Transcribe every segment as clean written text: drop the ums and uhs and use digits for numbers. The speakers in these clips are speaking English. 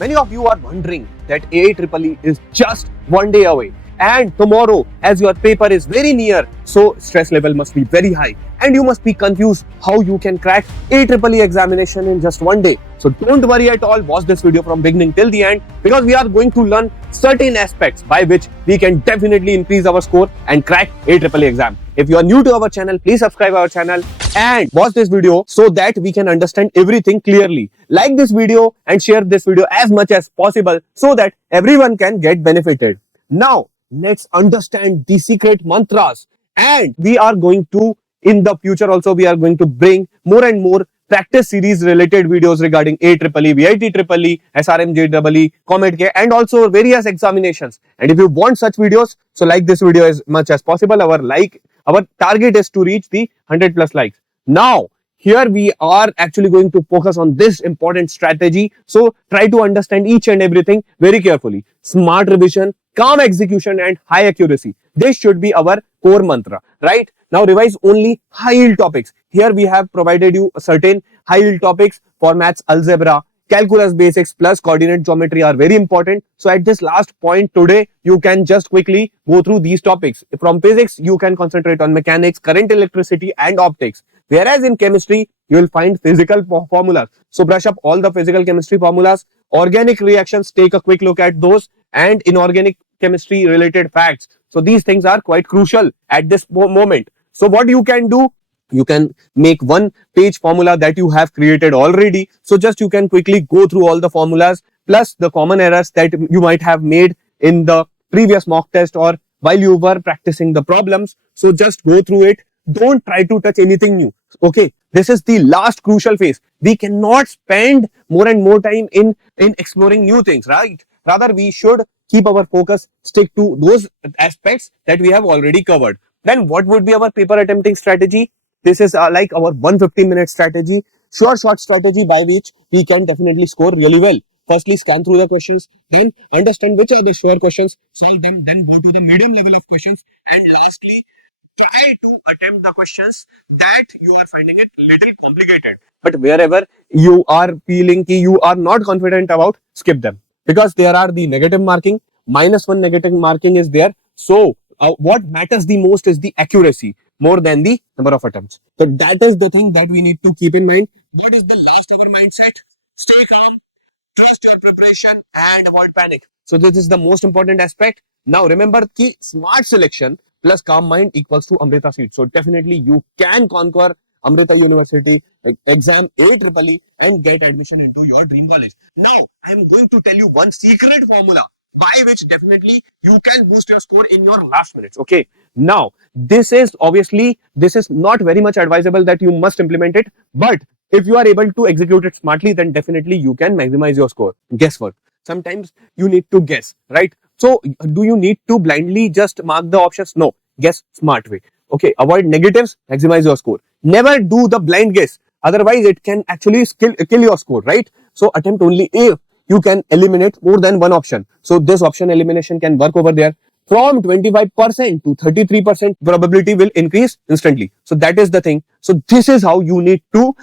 Many of you are wondering that AEEE is just one day away, and tomorrow, as your paper is very near, so stress level must be very high, and you must be confused how you can crack AEEE examination in just one day. So don't worry at all, watch this video from beginning till the end, because we are going to learn certain aspects by which we can definitely increase our score and crack AEEE exam. If you are new to our channel, please subscribe our channel and watch this video so that we can understand everything clearly. Like this video and share this video as much as possible so that everyone can get benefited. Now, let's understand the secret mantras, and we are going to, in the future also, we are going to bring more and more practice series related videos regarding AEEE, VITEEE, SRMJEEE, COMEDK, and also various examinations. And if you want such videos, so like this video as much as possible. Our target is to reach the 100 plus likes. Now, here we are actually going to focus on this important strategy. So try to understand each and everything very carefully. Smart revision, calm execution, and high accuracy. This should be our core mantra, right? Now revise only high yield topics. Here we have provided you certain high yield topics for maths, algebra, calculus basics plus coordinate geometry are very important. So at this last point today, you can just quickly go through these topics. From physics, you can concentrate on mechanics, current, electricity, and optics. Whereas in chemistry, you will find physical formulas. So brush up all the physical chemistry formulas. Organic reactions, take a quick look at those, and inorganic chemistry related facts. So these things are quite crucial at this moment. So what you can do, you can make one page formula that you have created already. So just you can quickly go through all the formulas plus the common errors that you might have made in the previous mock test or while you were practicing the problems. So just go through it. Don't try to touch anything new. Okay, this is the last crucial phase. We cannot spend more and more time in exploring new things, right? Rather, we should keep our focus, stick to those aspects that we have already covered. Then what would be our paper attempting strategy? This is like our 150-minute strategy, short strategy by which we can definitely score really well. Firstly, scan through the questions, then understand which are the sure questions, solve them, then go to the medium level of questions, and lastly, try to attempt the questions that you are finding it little complicated. But wherever you are feeling that you are not confident about, skip them. Because there are the negative marking, -1 negative marking is there. So what matters the most is the accuracy more than the number of attempts. So that is the thing that we need to keep in mind. What is the last hour mindset? Stay calm, trust your preparation, and avoid panic. So this is the most important aspect. Now remember ki smart selection plus calm mind equals to Amrita seat. So definitely you can conquer Amrita University exam AEEE and get admission into your dream college. Now I am going to tell you one secret formula by which definitely you can boost your score in your last minutes. Okay. Now this is not very much advisable that you must implement it, but if you are able to execute it smartly, then definitely you can maximize your score. Guesswork. Sometimes you need to guess, right? So do you need to blindly just mark the options? No, guess smart way. Okay, avoid negatives, maximize your score. Never do the blind guess. Otherwise, it can actually kill your score, right? So attempt only if you can eliminate more than one option. So this option elimination can work over there. From 25% to 33% probability will increase instantly. So that is the thing. So this is how you need to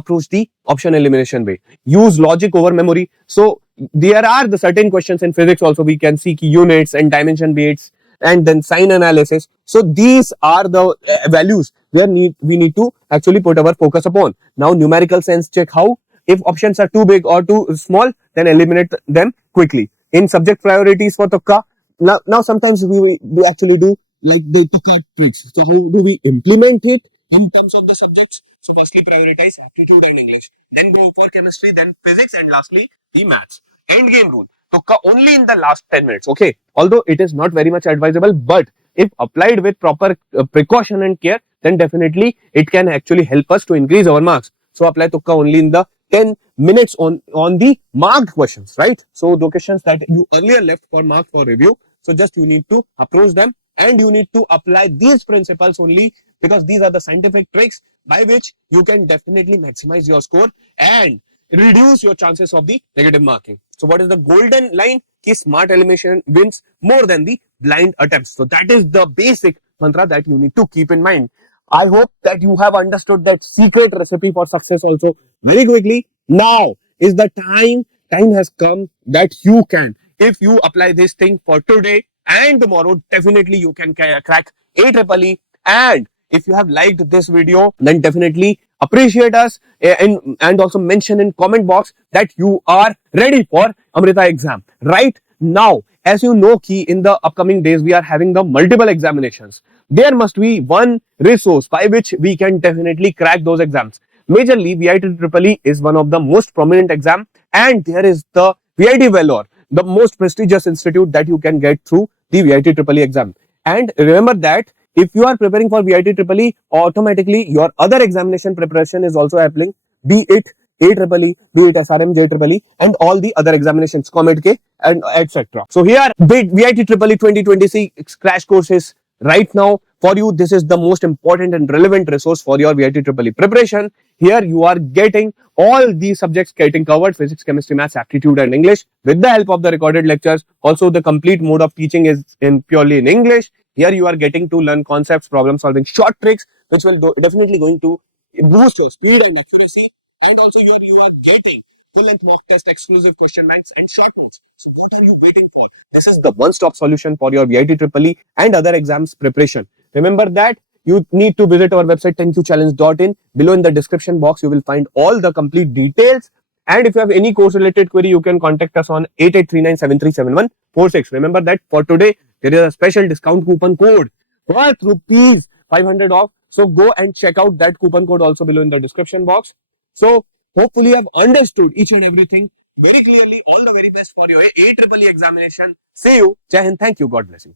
approach the option elimination way. Use logic over memory. So there are the certain questions in physics also. We can see key units and dimension weights and then sign analysis. So these are the values where we need to actually put our focus upon. Now numerical sense check how. If options are too big or too small, then eliminate them quickly. In subject priorities for Tukka, now sometimes we actually do like the Tukka tricks. So how do we implement it in terms of the subjects? So firstly prioritize aptitude and English, then go for chemistry, then physics, and lastly the maths. End game rule. Tukka only in the last 10 minutes. Okay. Although it is not very much advisable, but if applied with proper precaution and care, then definitely it can actually help us to increase our marks. So apply Tukka only in the 10 minutes on the marked questions, right? So the questions that you earlier left for mark for review. So just you need to approach them and you need to apply these principles only, because these are the scientific tricks by which you can definitely maximize your score and reduce your chances of the negative marking. So what is the golden line? Ki smart elimination wins more than the blind attempts. So that is the basic mantra that you need to keep in mind. I hope that you have understood that secret recipe for success also very quickly. Now is the time time has come that you can, if you apply this thing for today and tomorrow, definitely you can crack AEEE. And if you have liked this video, then definitely appreciate us, and also mention in comment box that you are ready for Amrita exam right now. As you know, key in the upcoming days we are having the multiple examinations. There must be one resource by which we can definitely crack those exams. Majorly, VITEEE is one of the most prominent exam, and there is the VIT Valor, the most prestigious institute that you can get through the VITEEE exam. And remember that if you are preparing for VITEEE, automatically your other examination preparation is also happening, be it AEEE, be it SRMJEEE, and all the other examinations, COMEDK, and etc. So here, VITEEE 2026 crash courses right now for you. This is the most important and relevant resource for your VITEEE preparation. Here you are getting all the subjects getting covered: physics, chemistry, maths, aptitude, and English, with the help of the recorded lectures. Also, the complete mode of teaching is purely in English. Here you are getting to learn concepts, problem solving, short tricks, which will definitely going to boost your speed and accuracy. And also here you are getting full length mock test, exclusive question banks, and short notes. So what are you waiting for? This is the one-stop solution for your VITEEE and other exams preparation. Remember that you need to visit our website 10qchallenge.in. Below in the description box, you will find all the complete details. And if you have any course related query, you can contact us on 8839737146. Remember that for today, there is a special discount coupon code worth rupees 500 off. So go and check out that coupon code also below in the description box. So hopefully you have understood each and everything very clearly. All the very best for your AEEE examination. See you. Jai Hind. Thank you. God bless you.